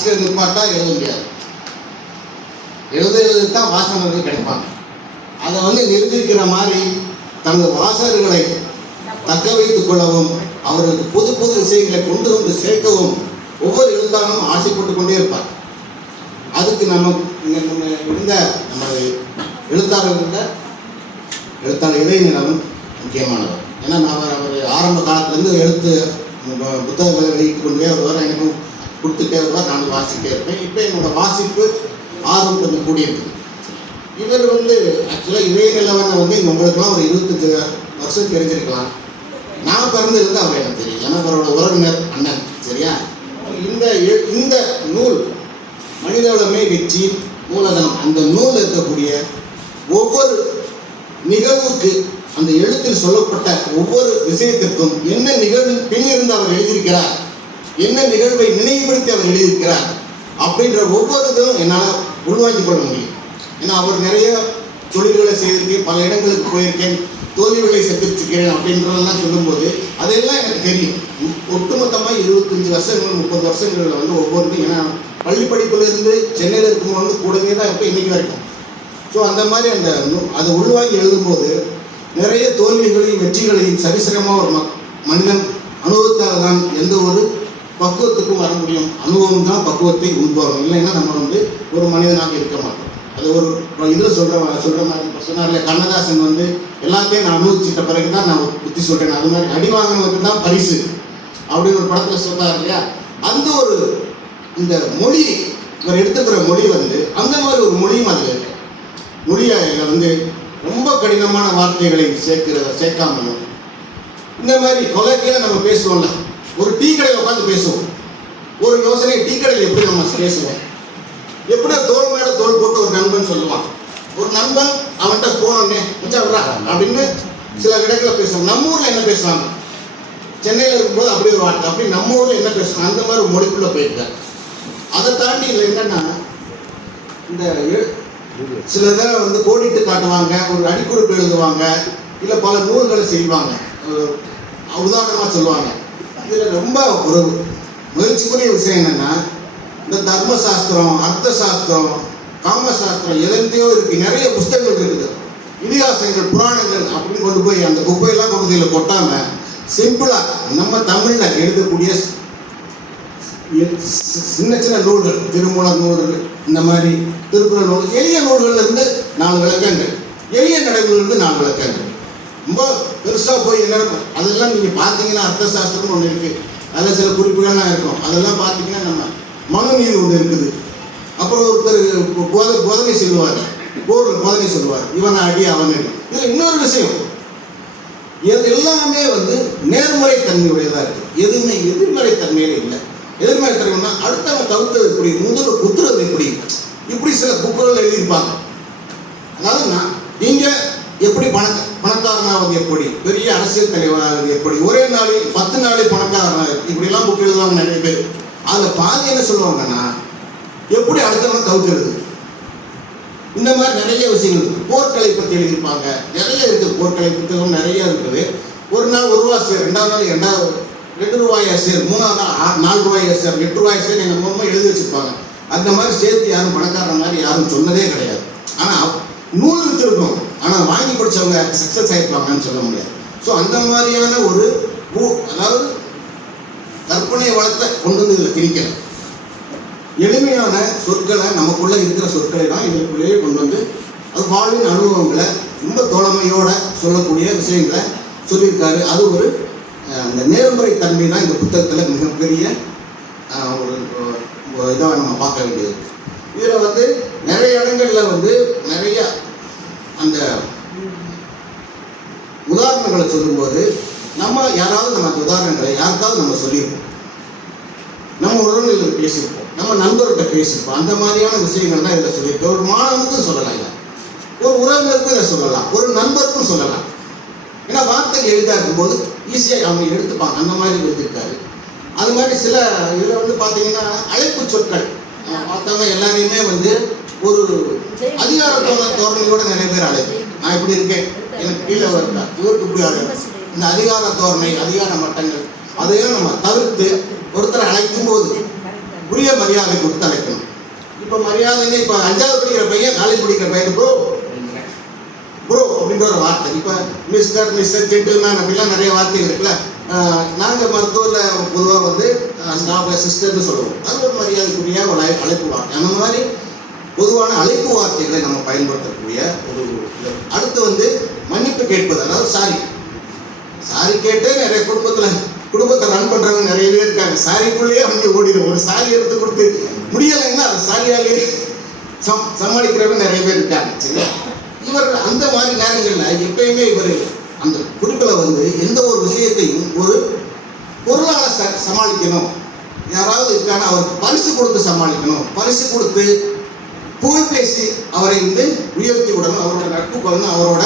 ஆசிரியர் நிற்பாட்டா எழுத முடியாது. எழுதுதான் வாசகர்கள் கிடைப்பாங்க. அதை நிர்ணயிக்கிற மாதிரி தனது வாசகர்களை தக்க வைத்துக் கொள்ளவும் அவர்களுக்கு புது புது விஷயங்களை கொண்டு வந்து சேர்க்கவும் ஒவ்வொரு எழுத்தாளரும் ஆசைப்பட்டு கொண்டே இருப்பார். அதுக்கு நம்ம இருந்த நமது எழுத்தாளர் இடைநிலவும் முக்கியமானவர். ஏன்னா அவர் ஆரம்ப காலத்திலேருந்து எழுத்து புத்தகங்களை வெளியிட்டு கொண்டே வருவார், எனக்கும் கொடுத்துட்டே வருவார், நானும் வாசிக்கிட்டே இருப்பேன். இப்போ என்னோடய வாசிப்பு ஆர்வம் கொஞ்சம் கூடியிருக்கு. இவர் ஆக்சுவலாக இடைநிலவனை உங்களுக்குலாம் ஒரு 25 வருஷம் தெரிஞ்சிருக்கலாம். நான் பிறந்திருந்து அவர் எனக்கு தெரியும், ஏன்னா அவரோட உறவினர் அண்ணன். சரியா? இந்த நூல் மனிதவளமே வெற்றி மூலதனம், அந்த நூல் இருக்கக்கூடிய ஒவ்வொரு நிகழ்வுக்கு அந்த எழுத்தில் சொல்லப்பட்ட ஒவ்வொரு விஷயத்திற்கும் என்ன நிகழ்வு பின்னிருந்து அவர் எழுதியிருக்கிறார், என்ன நிகழ்வை நினைவுபடுத்தி அவர் எழுதியிருக்கிறார் அப்படின்ற ஒவ்வொருதும் என்னால் உள்வாங்கிக் கொள்ள முடியும். ஏன்னா அவர் நிறைய தொழில்களை செய்திருக்கேன், பல இடங்களுக்கு போயிருக்கேன், தோல்விகளை சந்திச்சிருக்கிறேன் அப்படின்றதெல்லாம் சொல்லும்போது அதெல்லாம் எனக்கு தெரியும். ஒட்டுமொத்தமாக 25 வருஷங்கள் 30 வருஷங்களில் ஒவ்வொருத்தையும், ஏன்னா பள்ளி படிப்பிலிருந்து சென்னையில் இருக்கும்போது கூடவே தான் இப்போ இன்றைக்கி வரைக்கும். ஸோ அந்த மாதிரி அதை உள்வாங்கி எழுதும்போது நிறைய தோல்விகளையும் வெற்றிகளையும் சரிசரமாக ஒரு மனிதன் அனுபவத்தால் தான் எந்த ஒரு பக்குவத்துக்கும் வர முடியும். அனுபவம் தான் பக்குவத்தை உள்வாகும். இல்லைன்னா நம்ம ஒரு மனிதனாக இருக்க மாட்டோம். அது ஒரு இதில் சொல்கிற மாதிரி இப்போ சொன்னார்ல கண்ணதாசன் எல்லாத்தையும் நான் அனுபவிச்சிட்ட பிறகு தான் நான் புத்தி சொல்கிறேன், அது மாதிரி அடி வாங்கினதுக்கு தான் பரிசு அப்படின்னு ஒரு படத்தில் சொன்னார் இல்லையா? அந்த ஒரு இந்த மொழி இவர் எடுத்துக்கிற மொழி அந்த மாதிரி ஒரு மொழியும் அதில் இருக்கு. மொழியில் ரொம்ப கடினமான வார்த்தைகளை சேர்க்காமலும் இந்த மாதிரி கொலைக்கையில் நம்ம பேசுவோம்ல, ஒரு டீ கடையில் உட்காந்து பேசுவோம், ஒரு யோசனை டீ கடையில் எப்படி நம்ம பேசுவோம், எப்படி தோல் மேலே தோல் போட்டு ஒரு நண்பன் சொல்லுவான். ஒரு நண்பன் அவன்கிட்ட போனோடனே மச்சான் விட்றா அப்படின்னு சில இடங்களில் பேசுவோம். நம்ம ஊரில் என்ன பேசுவாங்க, சென்னையில் இருக்கும்போது அப்படி ஒரு வார்த்தை, அப்படி நம்ம ஊரில் என்ன பேசுவாங்க, அந்த மாதிரி ஒரு மொழிக்குள்ளே போயிருக்காரு. அதை தாண்டி இதில் என்னன்னா இந்த சில இதில் கோடிட்டு காட்டுவாங்க, ஒரு அடிக்குறிப்பு எழுதுவாங்க, இல்லை பல நூல்களை செய்வாங்க. உதாரணமாக சொல்லுவாங்க. இதில் ரொம்ப ஒரு முயற்சிக்குரிய விஷயம் என்னென்னா இந்த தர்மசாஸ்திரம், அர்த்த சாஸ்திரம், காமசாஸ்திரம் எதெந்தையோ இருக்குது, நிறைய புஸ்தகங்கள் இருக்குது, இதிகாசங்கள், புராணங்கள் அப்படின்னு கொண்டு போய் அந்த குப்பையெல்லாம் கொண்டு இதில் கொட்டாமல் சிம்பிளாக நம்ம தமிழில் எழுதக்கூடிய சின்ன சின்ன நூல்கள், திருமூலர் நூல்கள், இந்த மாதிரி திருக்குறள் நூல், எளிய நூல்கள்லேருந்து 4 விளக்கங்கள், எளிய நடைமுறையிலிருந்து 4 விளக்கங்கள். ரொம்ப பெருசாக போய் என்ன அதெல்லாம் நீங்கள் பார்த்தீங்கன்னா அர்த்த சாஸ்திரம்னு ஒன்று இருக்குது, அதில் சில குறிப்புகள்லாம் இருக்கும். அதெல்லாம் பார்த்தீங்கன்னா நம்ம மனு நீதி ஒன்று இருக்குது. அப்புறம் ஒருத்தர் போதனை சொல்லுவார், போரில் போதனை சொல்லுவார், இவனை அடி அவன் அடி. இதில் இன்னொரு விஷயம், எல்லாமே நேர்மறை தன்மையுடையதாக இருக்குது, எதுவுமே எதிர்மறை தன்மையில இல்லை. எதிர்மறை தன்மைன்னா அடுத்தவன் தவிர்த்தது எப்படி, முதல்ல குத்துறது எப்படி, இப்படி சில புக்குகள் எழுதியிருப்பாங்க. அதாவது நீங்கள் எப்படி பணக்காரனாவது எப்படி, பெரிய அரசியல் தலைவராகிறது எப்படி, ஒரே நாளில் 10 நாளில் பணக்காரனாக இப்படிலாம் புக் எழுதுவாங்க நிறைய பேர். அதில் பாதி என்ன சொல்லுவாங்கன்னா எப்படி அடுத்தவங்க தவிர்க்கிறது, இந்த மாதிரி நிறைய விஷயங்கள் இருக்குது. போர்க்கலை பற்றி எழுதியிருப்பாங்க, நிறைய இருக்குது, போர்க்கலை புத்தகம் நிறைய இருக்குது. ஒரு நாள் 1 ரூபா சேர், 2வது நாள் 2 ரூபாயா சேர், 3வது நாள் 4 ரூபாயா சேர், 8 ரூபாய் சேர் எங்கள் மூலமாக எழுதி வச்சுருப்பாங்க. அந்த மாதிரி சேர்த்து யாரும் பணக்காரன மாதிரி யாரும் சொன்னதே கிடையாது. ஆனால் நூல் விற்றுருக்கோம், ஆனால் வாங்கி படித்தவங்க சக்ஸஸ் ஆகிருப்பாங்கன்னு சொல்ல முடியாது. ஸோ அந்த மாதிரியான ஒரு அதாவது கற்பனை வளத்தை கொண்டு இதில் திணிக்கிறேன். எளிமையான சொற்களை, நமக்குள்ளே இருக்கிற சொற்களை தான் இதற்குள்ளேயே கொண்டு அது வாழ்வின் அனுபவங்களை ரொம்ப தோழமையோடு சொல்லக்கூடிய விஷயங்களை சொல்லியிருக்காரு. அது ஒரு அந்த நேர்முறை தன்மை தான் இந்த புத்தகத்தில் மிகப்பெரிய ஒரு இதாக நம்ம பார்க்க வேண்டியது. இதில் நிறைய இடங்களில் நிறைய அந்த உதாரணங்களை சொல்லும்போது நம்ம யாராவது நம்ம அந்த உதாரணங்களை யாருக்காவது நம்ம சொல்லியிருப்போம், நம்ம உறவினர்கள் பேசியிருப்போம், நம்ம நண்பர்கிட்ட பேசியிருப்போம். அந்த மாதிரியான விஷயங்கள் தான் இதில் சொல்லியிருக்கோம். ஒரு மாணவனுக்கும் சொல்லலாம், இல்லை ஒரு உறவினருக்கும் இதை சொல்லலாம், ஒரு நண்பருக்கும் சொல்லலாம். ஏன்னா வார்த்தை எளிதாக இருக்கும்போது ஈஸியாக அவங்க எடுத்துப்பாங்க. அந்த மாதிரி எழுதியிருக்காரு. அது மாதிரி சில இதில் பார்த்தீங்கன்னா அழைப்பு சொற்கள் பார்த்தவங்க எல்லாரையுமே ஒரு அதிகார தோரணையோட நிறைய பேர் அழைப்பு. நான் இப்படி இருக்கேன், எனக்கு கீழே இருக்கா, இவருக்கு இப்படி ஆகும். இந்த அதிகார தோரணை, அதிகார மட்டங்கள் அதையும் நம்ம தவிர்த்து ஒருத்தரை அழைக்கும் போது உரிய மரியாதை கொடுத்து அழைக்கணும். இப்போ மரியாதைன்னு இப்போ 5வது படிக்கிற பையன் காலேஜ் படிக்கிற பையன் ப்ரோ ப்ரோ அப்படின்ற ஒரு வார்த்தை. இப்போ மிஸ்டர் ஜென்டில்மேன் அப்படிலாம் நிறைய வார்த்தைகள் இருக்குல்ல. நாங்கள் மருத்துவரில் பொதுவாக வந்து ஸ்டாஃப் சிஸ்டர்னு சொல்லுவோம். அது ஒரு மரியாதைக்குரிய ஒரு அழைப்பு வார்த்தை. அந்த மாதிரி பொதுவான அழைப்பு வார்த்தைகளை நம்ம பயன்படுத்தக்கூடிய ஒரு இது. அடுத்து வந்து மன்னிப்பு கேட்பது, அதாவது சாரி கேட்டு நிறைய குடும்பத்தை ரன் பண்ணுறவங்க நிறைய பேர் இருக்காங்க. சாரிக்குள்ளேயே வந்து ஓடிடும். ஒரு சாரி எடுத்து கொடுத்து முடியலைன்னா அது சாரியாலே சமாளிக்கிறவங்க நிறைய பேர் இருக்காங்க. சரியா? இவர் அந்த மாதிரி நேரங்களில் எப்பயுமே இவர் அந்த குறிப்பில் வந்து எந்த ஒரு விஷயத்தையும் ஒரு பொருளாக சமாளிக்கணும். யாராவது இருக்கான அவருக்கு பரிசு கொடுத்து சமாளிக்கணும். பரிசு கொடுத்து புகழ் பேசி அவரை வந்து உயர்த்தி விடணும். அவரோட நட்பு கொள்ளணும். அவரோட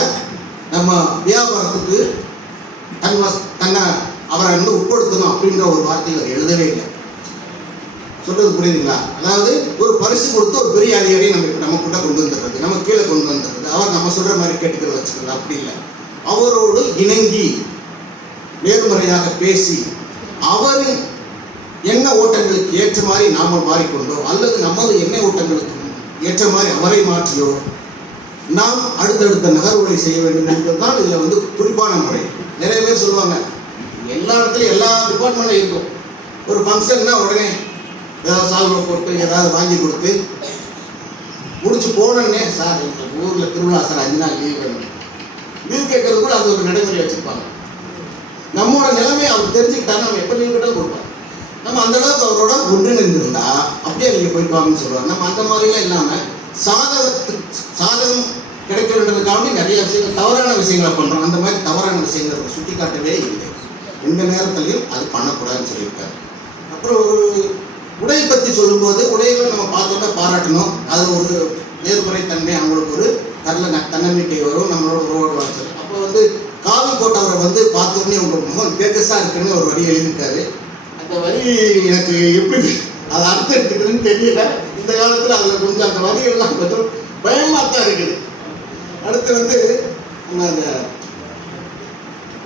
நம்ம வியாபாரத்துக்கு தன்னை அவரை வந்து உட்படுத்தணும் அப்படின்ற ஒரு வார்த்தையை எழுதவே இல்லை. சொல்றது புரியுதுங்களா? அதாவது ஒரு பரிசு கொடுத்து ஒரு பெரிய அதிகாரியை நம்ம கூட கொண்டு வந்துடுறது, நம்ம கீழே கொண்டு வந்துடுறது, அவர் நம்ம சொல்ற மாதிரி கேட்டுக்கிறது வச்சுக்கிறது அப்படி இல்லை. அவரோடு இணங்கி நேர்மறையாக பேசி அவரின் எண்ண ஓட்டங்களுக்கு ஏற்ற மாதிரி நாம மாறிக்கொண்டோ அல்லது நமது எண்ணெய் ஓட்டங்களுக்கு ஏற்ற மாதிரி அவரை மாற்றியோ நாம் அடுத்தடுத்த நகர்வுகளை செய்ய வேண்டும் என்பதுதான் இதில் வந்து குறிப்பான முறை. நிறைய பேர் சொல்லுவாங்க, எல்லா இடத்துலையும் எல்லா டிபார்ட்மெண்ட்டும் இருக்கும். ஒரு ஃபங்க்ஷன்னா உடனே ஏதாவது சால்வை போட்டு ஏதாவது வாங்கி கொடுத்து முடிச்சு போனோன்னே, சார் எங்கள் ஊரில் திருவிழா சார் 5 நாள் லீவ் வேணும். லீவ் கேட்கறது கூட அது ஒரு நடைமுறை வச்சுருப்பாங்க. நம்மளோட நிலைமை அவர் தெரிஞ்சுக்கிட்டாங்க, நம்ம எப்போ லீவ் கேட்டாலும் கொடுப்போம். நம்ம அந்த அளவுக்கு அவரோட ஒன்றிணைந்திருந்தா அப்படியே நீங்கள் போயிட்டு வாங்கன்னு சொல்லுவாங்க. நம்ம அந்த மாதிரிலாம் இல்லாமல் சாதகம் கிடைக்க வேண்டியதுக்காக நிறைய விஷயங்கள் தவறான விஷயங்களை பண்ணுறோம். அந்த மாதிரி தவறான விஷயங்களை சுட்டி காட்டவே இல்லை. எந்த நேரத்திலையும் அது பண்ணக்கூடாதுன்னு சொல்லியிருக்காரு. அப்புறம் ஒரு உடை பற்றி சொல்லும்போது உடைகளை நம்ம பார்த்தோம்னா பாராட்டணும். அது ஒரு நேர்முறை தன்மை, அவங்களுக்கு ஒரு தன்னம்பிக்கை வரும், நம்மளோட உறவோடு வளர்ச்சி. அப்போ வந்து காவி போட்டவரை வந்து பார்த்தோன்னே உங்கள் முகம் தேஜஸாக இருக்குன்னு ஒரு வரி எழுதியிருக்காரு. அந்த வரி எனக்கு எப்படி அதை அர்த்தம் எடுத்துக்கிறதுன்னு தெரியல. இந்த காலத்தில் அதில் கொஞ்சம் அந்த வரிகள்லாம் கொஞ்சம் பயமாக தான் இருக்குது. அடுத்து வந்து அந்த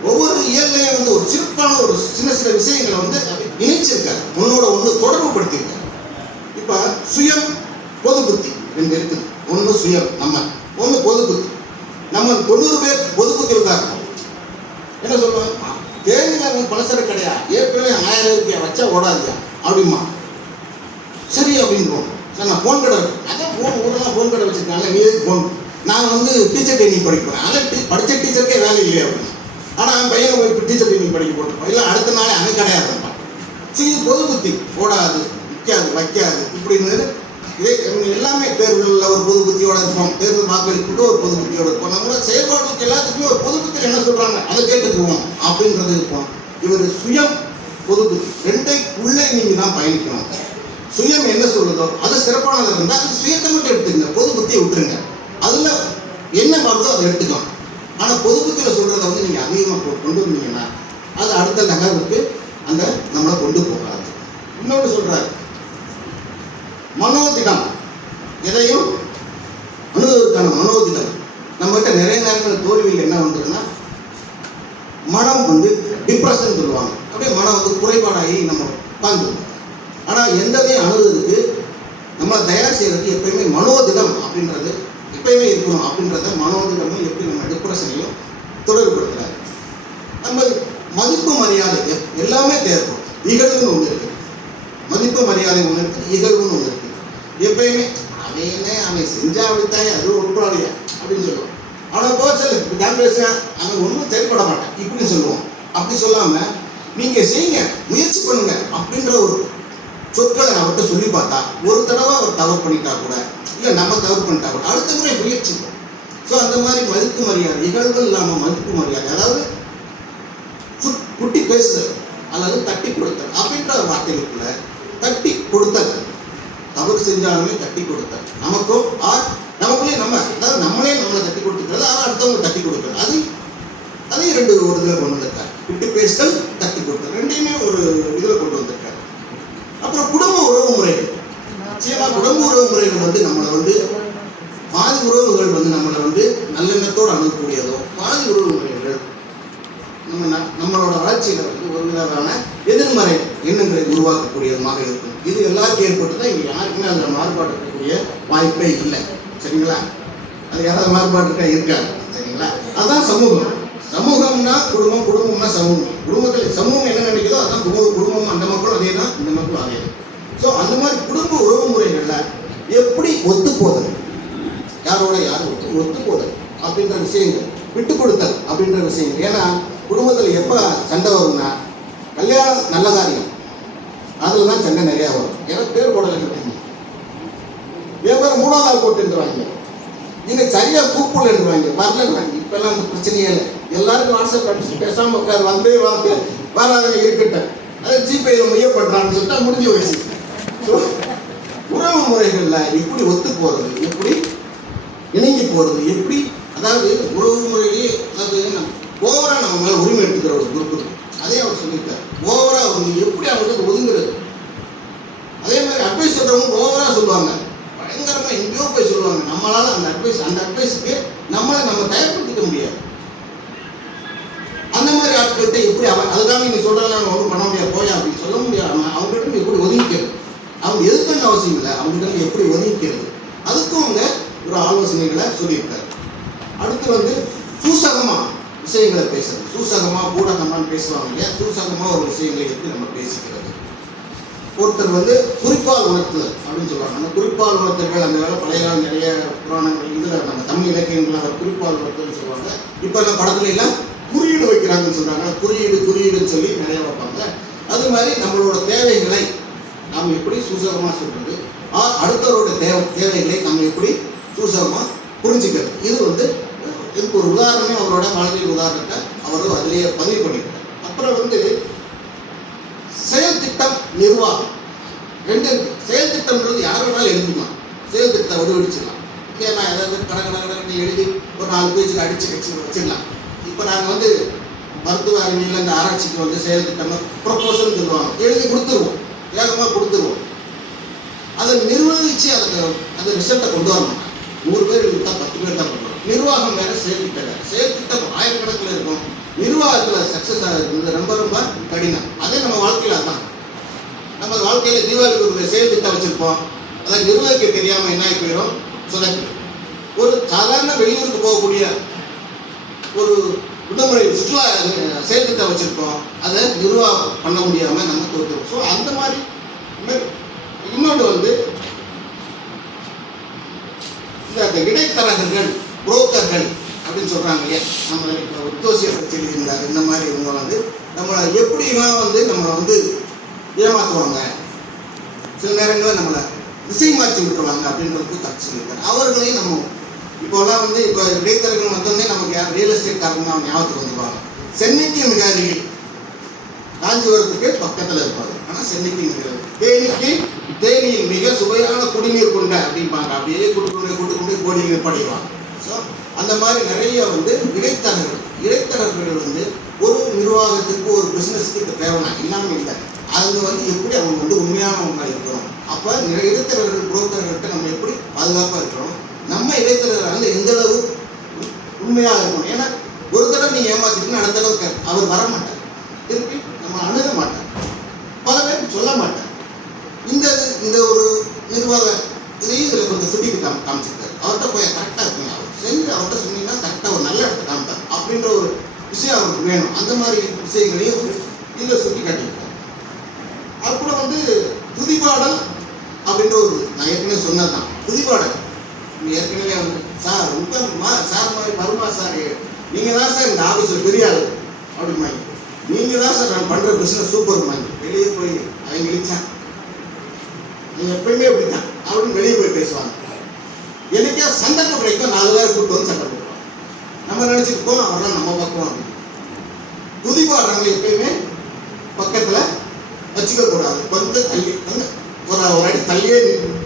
ஒவ்வொரு இயல்லையும் வந்து ஒரு சிறப்பான ஒரு சின்ன விஷயங்களை வந்து இணைச்சிருக்காரு, ஒன்னோட ஒன்று தொடர்பு படுத்தியிருக்காரு. இப்போ சுயம் பொது புத்தி ரெண்டு இருக்குது. ஒன்று சுயம் நம்ம, ஒன்று பொது புத்தி. நம்ம 90 பேர் பொது புத்தியில் தான் இருக்கோம். என்ன சொல்லுவாங்க, தேவையில்லை பலசர கிடையா, ஏற்கனவே 1000 ரூபாய் வச்சா ஓடாதியா அப்படிமா. சரி அப்படின்றோம். சார் நான் ஃபோன் கடை அதான் ஊரெல்லாம் ஃபோன் கடை வச்சுருக்காங்க, நீ எதுக்கு ஃபோன்? நான் வந்து டீச்சர் ட்ரைனிங் படிக்கிறேன். அதான் படித்த டீச்சருக்கே வேலை இல்லையா அப்படின்னு. ஆனால் அவன் பையனை போய் டீச்சர் ட்ரைனிங் படிக்க போட்டுருப்பான். இல்லை அடுத்த நாளே அவன் கிடையாது. சரி, பொது புத்தி போடாது, விற்காது, வைக்காது இப்படின்னு இதே எல்லாமே தேர்தலில் ஒரு பொது புத்தியோட இருப்போம். தேர்தல் வாக்களிப்புக்கு ஒரு பொது புத்தியோட இருப்போம். நம்மளோட செயல்பாட்டுக்கு எல்லாத்துக்குமே ஒரு பொது புத்தியில் என்ன சொல்கிறாங்க அதை கேட்டுக்குவோம் அப்படின்றது இருப்போம். இவர் சுயம் பொது புத்தி ரெண்டைக்குள்ளே நீங்கள் தான் பயணிக்கணும். சுயம் என்ன சொல்லுதோ அது சிறப்பானது இருந்தால் அது சுயத்தை மட்டும் எடுத்துக்கங்க, பொது புத்தியை விட்டுருங்க. அதில் என்ன வருதோ அதை எடுத்துக்கலாம். ஆனால் பொது புத்தியில் சொல்கிறத வந்து நீங்கள் அதிகமாக கொண்டு வந்தீங்கன்னா அது அடுத்த நகர்வுக்கு அந்த நம்மளை கொண்டு போகாது. இன்னொன்று சொல்கிறாரு, மனோதிடம். எதையும் அணுவதற்கான மனோதிடம் நம்மகிட்ட நிறைய நேரங்கள் தோல்வியில் என்ன வந்துடுன்னா மனம் வந்து டிப்ரெஷன் சொல்லுவாங்க. அப்படியே மனம் வந்து குறைபாடாகி நம்ம உட்காந்துருவோம். ஆனால் எந்ததையும் அணுவதற்கு நம்மளை தயார் செய்யறதுக்கு எப்பயுமே மனோதிடம் அப்படின்றது எப்பயுமே இருக்கணும். அப்படின்றத மனோதிடமும் எப்படி நம்ம டிப்ரெஷனையும் தொடர்புபடுத்துறாரு. நம்ம மதிப்பு மரியாதை எல்லாமே தேவைப்படும். இகழ்வுன்னு ஒன்று இருக்குது, மதிப்பு மரியாதை ஒன்று இருக்குது, இகழ்வுன்னு ஒன்று இருக்குது. எப்பயுமே அவன் செஞ்சா அப்படித்தாங்க அது உட்படாதியா அப்படின்னு சொல்லுவோம். அவனை போக சொல்லு நான் பேசுவேன், அவன் ஒன்றும் செயல்பட மாட்டேன் இப்படின்னு சொல்லுவோம். அப்படி சொல்லாமல் நீங்கள் செய்யுங்க, முயற்சி பண்ணுங்க அப்படின்ற ஒரு சொற்களை அவர்கிட்ட சொல்லி பார்த்தா ஒரு தடவை அவர் தவறு பண்ணிட்டா கூட, இல்லை நம்ம தவறு பண்ணிட்டா கூட அடுத்த முறை முயற்சிப்போம். ஸோ அந்த மாதிரி மதிப்பு மரியாதை, இகழ்வு இல்லாமல் மதிப்பு மரியாதை, அதாவது குட்டி பேசுதல் அல்லது தட்டி கொடுத்தல் அப்படின்ற ஒரு வார்த்தைகளுக்குள்ள தட்டி கொடுத்தல், தவறு செஞ்சாலுமே தட்டி கொடுத்தல், நமக்கும் நமக்குள்ளே நம்ம அதாவது நம்மளே நம்மளை தட்டி கொடுத்துக்கிறது, அதை அடுத்தவங்க தட்டி கொடுக்குறது, அதையும் ரெண்டு ஒரு இதில் கொண்டு வந்திருக்காரு. குட்டி பேசுதல், தட்டி கொடுத்தல் ரெண்டையுமே ஒரு இதில் கொண்டு வந்திருக்காரு. அப்புறம் குடும்ப உறவு முறைகள். நிச்சயமாக குடும்ப உறவு முறைகள் வந்து நம்மளை வந்து பாதி உறவுகள் வந்து நம்மளை வந்து நல்லெண்ணத்தோடு அணுகக்கூடியதோ, பாதி உறவு முறைகள் நம்மளோட வளர்ச்சியில் வந்து ஒரு விதமான எதிர்மறை எண்ணங்களை உருவாக்கக்கூடியதுமாக இருக்கும். இது எல்லாருக்கும் தான் இங்கே யாருக்குமே அதில் மாறுபாடு இருக்கக்கூடிய வாய்ப்பே இல்லை. சரிங்களா? அது யாராவது மாறுபாடு இருக்காது. சரிங்களா? அதுதான் சமூகம். சமூகம்னா குடும்பம், குடும்பம்னா சமூகம். குடும்பத்தில் சமூகம் என்ன நினைக்கிறதோ அதுதான் குடும்பம். அந்த மக்களும் அதே தான், இந்த மக்களும் அதே தான். ஸோ அந்த மாதிரி குடும்ப உறவு முறைகளில் எப்படி ஒத்து போதல், யாரோட யார் ஒத்து போதல் அப்படின்ற விஷயங்கள், விட்டு கொடுத்தல் அப்படின்ற விஷயங்கள். ஏன்னா குடும்பத்தில் எப்போ சண்டை வரும்னா கல்யாணம் நல்ல காரியம், அதில் தான் சண்டை நிறையா வரும். ஏன்னா பேர் போடலை கட்டுங்க, என் பேர் 3ஆவது நாள் போட்டுருவாங்க, நீங்கள் சரியாக கூப்பிடலன்றாங்க, வரலன்றாங்க. இப்போல்லாம் அந்த பிரச்சனையே இல்லை. எல்லாருக்கும் வாட்ஸ்அப் அடிச்சு பேசாமல் உட்கார், வந்தே வாக்கு வராதவங்க இருக்கட்டும், அதை ஜிபேயில் மையப்படுறான்னு சொல்லிட்டு முடிஞ்சு வயசு. ஸோ உறவு முறைகளில் எப்படி ஒத்து போகிறது, எப்படி இணங்கி போகிறது, எப்படி, அதாவது உறவு முறையிலேயே, அதாவது ஓவராக நம்ம மேலே உரிமை எடுத்துக்கிற ஒரு குரூப் இருக்கு. அதே அவர் சொல்லியிருக்காரு, ஓவராக அவங்க எப்படி அவங்களுக்கு ஒதுங்குறது. அதே மாதிரி அட்வைஸ் சொல்கிறவங்க ஓவராக சொல்லுவாங்க, பயங்கரமாக எங்கேயோ போய் சொல்லுவாங்க. நம்மளால் அந்த அட்வைஸுக்கு நம்ம தயார்படுத்திக்க முடியாது. அந்த மாதிரி ஆட்கள்கிட்ட எப்படி அதுக்காக நீங்கள் சொல்கிறாங்க நான் ஒன்றும் பண்ண முடியாது போயா அப்படின்னு சொல்ல முடியாது. அவங்ககிட்ட எப்படி ஒதுங்கிக்கிறது, அவங்க எதுக்குன்னு அவசியம் இல்லை, அவங்ககிட்ட எப்படி ஒதுங்கிக்கிறது, அதுக்கும் அவங்க ஒரு ஆலோசனைகளை சொல்லியிருக்காரு. அடுத்து சூசகமாக விஷயங்களை பேசுறது, சூசகமாக ஊடகமானு பேசுவாங்க இல்லையா, சூசகமாக ஒரு விஷயங்களை எப்படி நம்ம பேசிக்கிறது. ஒருத்தர் குறிப்பால் உணர்த்துதல் அப்படின்னு சொல்லுவாங்க. அந்த குறிப்பால் உணர்த்தல்கள் அந்த வேலை பழைய கால நிறைய புராணங்கள் இதில் நம்ம தமிழ் இலக்கியங்கள் அவர் குறிப்பால் உணர்த்தல்னு சொல்லுவாங்க. இப்போ எல்லாம் படத்துல எல்லாம் குறியீடு வைக்கிறாங்கன்னு சொல்கிறாங்க. குறியீடுன்னு சொல்லி நிறைய வைப்பாங்க. அது மாதிரி நம்மளோட தேவைகளை நாம் எப்படி சூசகமாக சொல்கிறது, அடுத்தவரோட தேவைகளை நம்ம எப்படி சூசகமாக புரிஞ்சுக்கிறது. இதுக்கு ஒரு உதாரணமே அவரோட வாழ்க்கையில் உதாரணத்தை அவர் அதிலேயே பதிவு பண்ணிக்கிறார். அப்புறம் செயல் திட்டம், நிர்வாகம் ரெண்டு இருக்கு. செயல் திட்டம்ன்றது யார் வேணாலும் எழுதிக்கலாம், செயல் திட்டத்தை வடிவடிச்சிடலாம். ஏன்னா ஏதாவது கடை எழுதி ஒரு 4 பேஜில் அடிச்சு வச்சிடலாம். இப்போ நாங்கள் மருத்துவ அறிவியல் அந்த ஆராய்ச்சிக்கு செயல் திட்டம் ப்ரொபோசல் சொல்லுவாங்க, எழுதி கொடுத்துருவோம், வேகமாக கொடுத்துருவோம். அதை நிர்வகித்து அந்த ரிசல்ட்டை கொண்டு வரணும். 100 பேர் இருந்தா 10 பேர் தான் கொண்டு வரும். நிர்வாகம் வேறு, செயல் திட்டம் வேறு. செயல் திட்டம் ஆயிரக்கணக்கில் இருக்கும், நிர்வாகத்தில் சக்ஸஸ் ஆகிறது ரொம்ப ரொம்ப கடினம். அதே நம்ம வாழ்க்கையில் அதுதான். நம்ம வாழ்க்கையில் தீபாவளிக்கு ஒரு செயல் திட்டம் வச்சுருப்போம், அதை நிர்வகிக்க தெரியாமல் என்ன ஆகி போயிடும், சொதப்பி. ஒரு சாதாரண வெளியூருக்கு போகக்கூடிய ஒரு விடுமுறை சுற்றுலா செயல் திட்டம் வச்சுருப்போம், அதை நிர்வாகம் பண்ண முடியாமல் நம்ம தோற்றுவோம். ஸோ அந்த மாதிரி இன்னொன்று இந்த இடைத்தரகர்கள், புரோக்கர்கள் அப்படின்னு சொல்கிறாங்க இல்லையா, நம்மளை இப்போ உத்தோசியை பற்றி இருந்தார். இந்த மாதிரி இவங்க நம்மளை எப்படிலாம் நம்ம ஏமாற்றுவாங்க, சில நேரங்களில் நம்மளை திசை மாற்றி விட்டுருவாங்க அப்படின்றதுக்கு கற்று சொல்லியிருக்காரு. அவர்களையும் நம்ம இப்போலாம் இப்போ இடைத்தரகர்கள் வந்தோடனே நமக்கு யார் ரியல் எஸ்டேட் காரணமாக ஞாபகத்துக்கு வந்துடுவாங்க. சென்னைக்கு மிக அருகில், காஞ்சிபுரத்துக்கு பக்கத்தில் இருப்பாங்க, ஆனால் சென்னைக்கு மிக தேனியில் மிக சுவையான குடிநீர் கொண்ட அப்படிம்பாங்க. அப்படியே கூட்டு கோடியில் படிவாங்க. ஸோ அந்த மாதிரி நிறைய இடைத்தரகர்கள் ஒரு நிர்வாகத்திற்கு, ஒரு பிஸ்னஸ்க்கு இப்போ தேவைன்னா இல்லாமல் இல்லை. அவங்க எப்படி அவங்க உண்மையானவங்க இருக்கணும். அப்போ இடைத்தரகர்கள், புரோக்கர்கள்ட்ட நம்ம எப்படி பாதுகாப்பாக இருக்கணும், நம்ம இடைத்தரகர்கள் எந்த அளவு உண்மையாக இருக்கணும். ஏன்னா ஒரு தடவை நீங்கள் ஏமாத்திட்டீங்கன்னா அடுத்த அளவுக்கு அவர் வர மாட்டார், திருப்பி நம்ம அணுக மாட்டார், பல பேர் சொல்ல மாட்டார். இந்த ஒரு நிர்வாக இதில் கொஞ்சம் சுட்டிக்கு காமிச்சிருக்காரு. அவர்கிட்ட போய் கரெக்டாக இருக்குங்க, அவர் செஞ்சு அவர்கிட்ட சொன்னீங்கன்னா கரெக்டாக ஒரு நல்ல இடத்த காமிப்பார் அப்படின்ற ஒரு விஷயம் அவருக்கு வேணும். அந்த மாதிரி விஷயங்களையும் இதில் சுட்டி காட்டியிருக்காரு. அப்புறம் துதிபாடல் அப்படின்ற ஒரு, நான் ஏற்கனவே சொன்னது தான் துதிபாடல். ஏற்கனவே சார் சார் மாதிரி வருமா சார், நீங்கள் தான் சார் இந்த ஆஃபீஸில் பெரிய ஆள் அப்படிமா, நீங்கள் தான் சார் நான் பண்ணுற பிஸ்னஸ் சூப்பர் மாதிரி வெளியே போய் அவங்க இழிச்சான், நீங்கள் எப்பயுமே அப்படித்தான் அப்படின்னு வெளியே போய் பேசுவாங்க. எனக்கே சந்தர்ப்பம் கிடைக்கும் 4 பேர் கூப்பிட்டு சண்டை போடுவாங்க. நம்ம நினச்சிருக்கோம் அவரெல்லாம் நம்ம பக்கம் அப்படின்னு. துதிபாடுறவங்க எப்பயுமே பக்கத்தில் வச்சுக்கக்கூடாது, கொஞ்சம் தள்ளி ஒரு அடி தள்ளியே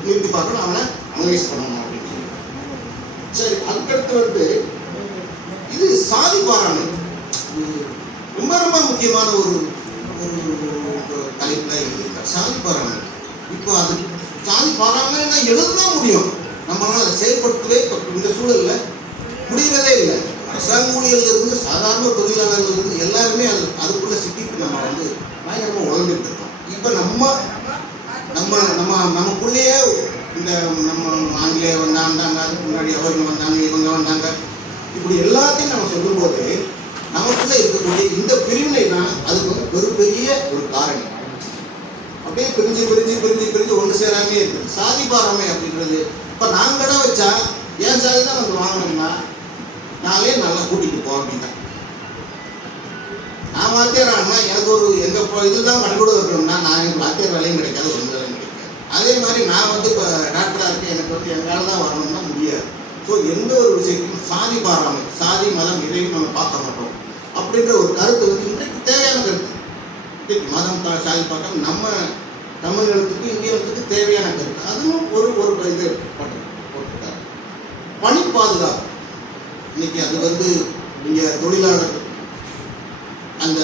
நிறுத்தி பார்க்கணும், அவனை அனலைஸ் பண்ணணும் அப்படின்னு சொல்லி. சரி, அதுக்கடுத்து இது சாதி பாராமை ரொம்ப ரொம்ப முக்கியமான ஒரு தலைப்பில் எழுதியிருக்கார். சாதி பாராமை. இப்போ அது சாதி பாராமைன்னா எழுததான் முடியும், நம்மளால் அதை செயல்படுத்தவே இந்த சூழலில் முடிகிறதே இல்லை. அரசாங்க ஊழியர்லேருந்து சாதாரண தொழிலாளர்லேருந்து எல்லாருமே அதுக்குள்ளே சிக்கிட்டு நம்ம பயங்கரமாக உழந்துட்டு இருக்கோம். இப்போ நம்ம நமக்குள்ளேயே இந்த நம்ம ஆங்கிலேயர் வந்தாங்க, அதுக்கு முன்னாடி அவங்க வந்தாங்க, இவங்க வந்தாங்க, இப்படி எல்லாத்தையும் நம்ம சொல்லும்போது நமக்குள்ள இருக்கக்கூடிய இந்த பிரிவினை தான் அதுக்கு வந்து ஒரு பெரிய ஒரு காரணம். அப்படியே பிரிஞ்சு பிரிஞ்சு பிரிஞ்சு பிரிஞ்சு ஒன்று சேராமே இருக்குது. சாதி பாராமை அப்படின்றது இப்போ நான் கடை வச்சா என் சாதி தான் வந்து வாங்கணும்னா நாளே நல்லா கூட்டிகிட்டு போவோம் அப்படின்னா, நான் வாத்தியாரானா எனக்கு ஒரு எங்கள் இதுதான் பள்ளிக்கூடம் இருக்கணும்னா நான் எனக்கு வாத்தியார் வேலையும் கிடைக்காது, ஒன்று வேலையும் கிடைக்காது. அதே மாதிரி நான் வந்து இப்போ டாக்டராக இருக்கேன், எனக்கு வந்து என் வேலை தான் வரணும்னா முடியாது. ஸோ எந்த ஒரு விஷயத்தையும் சாதி பாராமை, சாதி மதம் இதையும் நம்ம பார்க்க மாட்டோம் அப்படின்ற ஒரு கருத்து வந்து இன்றைக்கு தேவையான கருத்து. இன்றைக்கு மதம் சாதி பார்க்க நம்ம தமிழகத்துக்கு இந்தியத்துக்கு தேவையான கருத்து. அதுவும் ஒரு ஒரு இது போட்டிருக்காரு. பணி பாதுகாப்பு இன்னைக்கு அது வந்து நீங்கள் தொழிலாளர் அந்த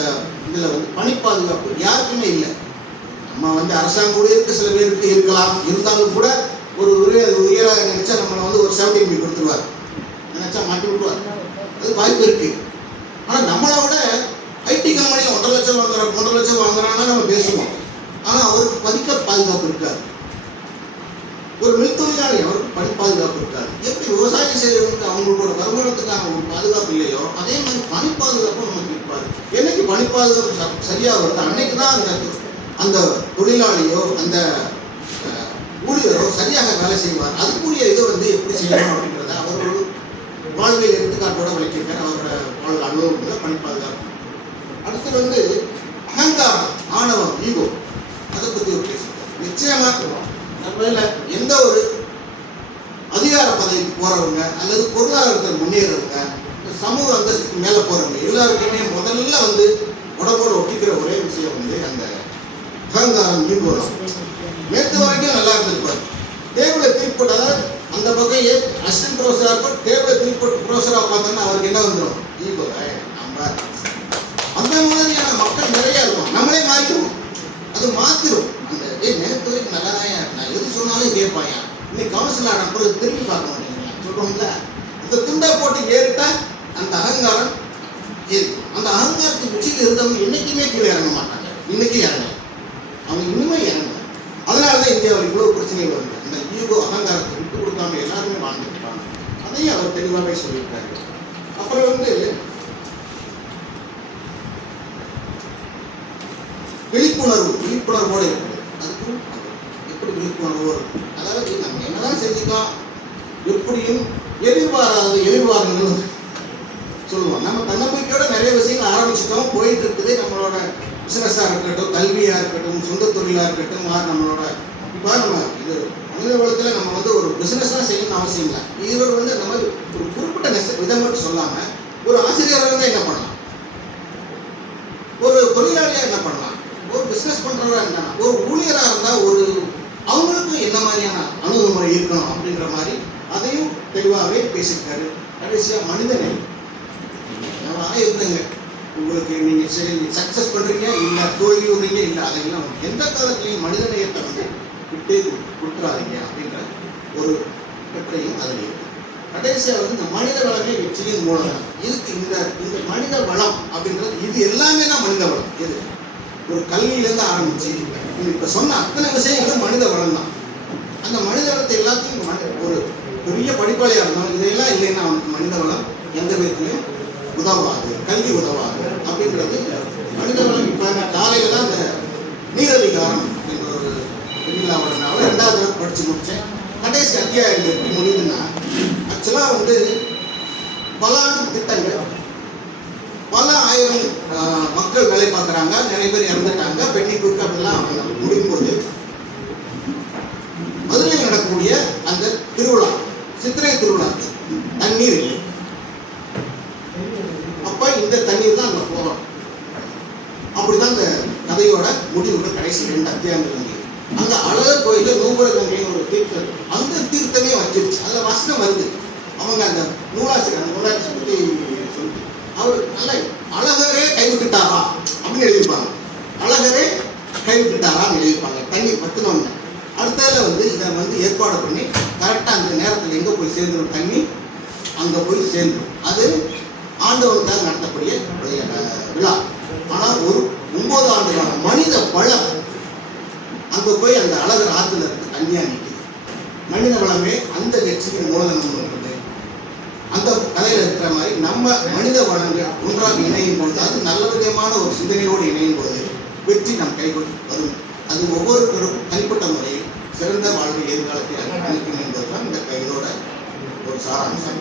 இதில் வந்து பணி பாதுகாப்பு யாருக்குமே இல்லை. நம்ம வந்து அரசாங்கம் கூட இருக்க சில பேருக்கு இருக்கலாம், இருந்தாலும் கூட ஒரு உயராக நினைச்சா நம்மளை வந்து ஒரு 70 கொடுத்துருவார், நினைச்சா மாட்டி விட்டுருவார், அது வாய்ப்பு இருக்கு. ஆனால் நம்மளை விட ஐடி கம்பெனி 1.5 லட்சம் வாங்குறாங்க, 1.5 லட்சம் வாங்குறாங்கன்னா நம்ம பேசுவோம். ஆனால் அவருக்கு பதிக்க பாதுகாப்பு இருக்காது. ஒரு மில் தொழிலாளி அவருக்கு பணி பாதுகாப்பு இருக்காது. எப்படி விவசாயம் செய்யறவங்களுக்கு அவங்களோட வருமானத்துக்கான ஒரு பாதுகாப்பு இல்லையோ அதே மாதிரி பணி பாதுகாப்பு நமக்கு இருப்பாரு. என்னைக்கு பணி பாதுகாப்பு சரியாக வருது அன்னைக்கு தான் அந்த தொழிலாளியோ அந்த ஊழியரோ சரியாக வேலை செய்வார். அதுக்குரிய இதை வந்து எப்படி செய்யணும் அப்படின்றத அவர் ஒரு வாழ்வியல் எடுத்துக்காட்டோட விளக்கியிருக்கார் அவரோட வாழ்வு அனுபவங்களை பணி பாதுகாப்பு. அடுத்து வந்து அகங்காரம், ஆணவம், ஈகோ, அதை பற்றி ஒரு பேசியிருக்கார். நிச்சயமாக நம்மள எந்த ஒரு அதிகார பதவிக்கு போறவங்க அல்லது பொருளாதாரத்தில் முன்னேறவங்க, சமூக அந்தஸ்துக்கு மேலே போறவங்க எல்லாருக்குமே முதல்ல வந்து உடம்போட ஒட்டிக்கிற ஒரே விஷயம் வந்து அந்த அகங்காரம், ஈகோ. நேற்று வரைக்கும் நல்லா இருந்திருப்பார். டேபிளை திருப்பி போட்டு, அதாவது அந்த பக்கம் அசிஸ்டன்ட் ப்ரொஃபஸராக இருப்பார், டேபிளை திருப்பி போட்டு ப்ரொஃபஸராக பார்த்தோன்னா அவருக்கு என்ன வந்துடும்? ஈகோ. நம்ம அந்த மாதிரியான மக்கள் நிறைய இருக்கும். நம்மளே மாறிடுவோம், அது மாற்றிடும். அந்த நேற்று வரைக்கும் நல்லா தான் நான் எது சொன்னாலும் கேட்பாங்க, இன்னைக்கு கவுன்சிலர் ஆன பிறகு திரும்பி பார்க்க மாட்டேங்கிறீங்க சொல்கிறோம்ல. இந்த துண்டை போட்டு ஏறிட்டா அந்த அகங்காரம் இருக்கும். அந்த அகங்காரத்துக்கு உச்சியில் இருந்தவங்க என்றைக்குமே கீழே இறங்க மாட்டாங்க. இன்னைக்கு இறங்க அவங்க இன்னுமே இறங்க. அதனால தான் இந்தியாவில் இவ்வளோ பிரச்சனைகள் வருது. அந்த ஈகோ அகங்காரத்தை விட்டு கொடுக்காம எல்லாருமே வாழ்ந்துருக்காங்க. அதையும் அவர் தெளிவாகவே சொல்லியிருக்காரு. அப்புறம் வந்து விழிப்புணர்வோடு இருக்குது. அதுக்கும் எப்படி விழிப்புணர்வோடு இருக்கும்? அதாவது நம்ம என்னதான் செஞ்சுக்கலாம், எப்படியும் எதிர்பாராதங்கள் சொல்லுவோம். நம்ம தன்னம்பிக்கையோட நிறைய விஷயங்கள் ஆரம்பிச்சுட்டோம், போயிட்டு இருக்குது. நம்மளோட பிஸ்னஸாக இருக்கட்டும், கல்வியாக இருக்கட்டும், சொந்த தொழிலாக இருக்கட்டும், நம்மளோட இப்போ நம்ம இது மனித வளத்தில் நம்ம வந்து ஒரு பிஸ்னஸ்லாம் செய்யணும்னு அவசியம் இல்லை. இவர் வந்து நம்ம ஒரு குறிப்பிட்ட விதம் மட்டும் சொல்லாமல் ஒரு ஆசிரியராக இருந்தால் என்ன பண்ணலாம், ஒரு தொழிலாளியாக என்ன பண்ணலாம், ஒரு பிஸ்னஸ் பண்ணுறவராக இருந்தால், ஒரு ஊழியராக இருந்தால் ஒரு அவங்களுக்கும் என்ன மாதிரியான அணுகுமுறை இருக்கணும் அப்படின்ற மாதிரி அதையும் தெளிவாகவே பேசியிருக்காரு. கடைசியாக மனிதனை எப்படிங்க உங்களுக்கு நீங்கள் சரி சக்ஸஸ் பண்ணுறீங்க இல்லை தோல்வி விடுறீங்க இல்லை, அதெல்லாம் எந்த காலத்துலையும் மனிதநேயத்தை வந்து விட்டு கொடுத்துறாதீங்க அப்படின்ற ஒரு கட்டளையும் அதில் இருக்கு. கடைசியாக வந்து இந்த மனித வளமே வெற்றியின் மூலம் இதுக்கு இந்த மனித வளம் அப்படின்றது இது எல்லாமே தான் மனித வளம். எது ஒரு கல்வியிலேருந்து ஆரம்பிச்சு இப்போ சொன்ன அத்தனை விஷயங்களும் மனித வளம் தான். அந்த மனித வளத்தை எல்லாத்தையும் ஒரு பெரிய படிப்பாளியாக இருந்தோம் இதையெல்லாம் இல்லைன்னா அவனுக்கு மனித வளம் எந்த விதத்துலையும் உதவாது, கல்வி உதவாது அப்படின்றது மனித வளம். இப்போ நான் காலையில் தான் அந்த நீரதிகாரம் அப்படின்ற ஒரு விழாவோட 2வது படித்து முடித்தேன். கடைசி அத்தியாயம் எப்படி முடியுதுன்னா, ஆக்சுவலாக வந்து பல திட்டங்கள், பல ஆயிரம் மக்கள் வேலை பார்க்குறாங்க, நிறைய பேர் இறந்துட்டாங்க, பெண்ணிப்புக்கு அப்படிலாம் முடியும்போது மதுரையில் நடக்கக்கூடிய அந்த திருவிழா, சித்திரை திருவிழா, தண்ணீர் இல்லை. அப்போ இந்த தண்ணீர் தான் அங்கே போகிறோம். அப்படிதான் அந்த கதையோட முடிவுகள் கடைசி 2 அத்தியாயங்கள். அங்கே அழகர் கோயிலில் நூபுர கங்கைன்னு ஒரு தீர்த்தம், அந்த தீர்த்தமே வச்சிருச்சு. அதில் வசனம் வருது. அவங்க அந்த நூலாசிரியர் பற்றி சொல்லி அவர் நல்ல அழகரே கைவிட்டுட்டாரா அப்படின்னு எழுதியிருப்பாங்க. அழகரே கைவிட்டுட்டாரான்னு எழுதியிருப்பாங்க. தண்ணீர் பற்றினோன்னு அடுத்ததில் வந்து இதை வந்து ஏற்பாடு பண்ணி கரெக்டாக அந்த நேரத்தில் எங்கே போய் சேர்ந்துடும், தண்ணி அங்கே போய் சேர்ந்துடும். அது ஆண்டவனுக்காக நடத்தக்கூடிய விழா. ஆனால் ஒரு 9 ஆண்டுகால மனித பழம் அங்கே போய் அந்த அழகர் ஆற்றுல இருக்கு தனியாக நிற்குது. மனித வளமே அந்த கட்சியின் மூலதனம் இருக்குது. அந்த கதையில் இருக்கிற மாதிரி நம்ம மனித வளங்கள் ஒன்றாக இணையும் பொழுது, அது நல்ல விதமான ஒரு சிந்தனையோடு இணையும் பொழுது வெற்றி நம் கைகொள் வரும். அது ஒவ்வொருத்தரும் தனிப்பட்ட முறையில் சிறந்த வாழ்வை எதிர்காலத்தை அளிக்கும் என்பதுதான் இந்த கையோட ஒரு சாராம்சம்.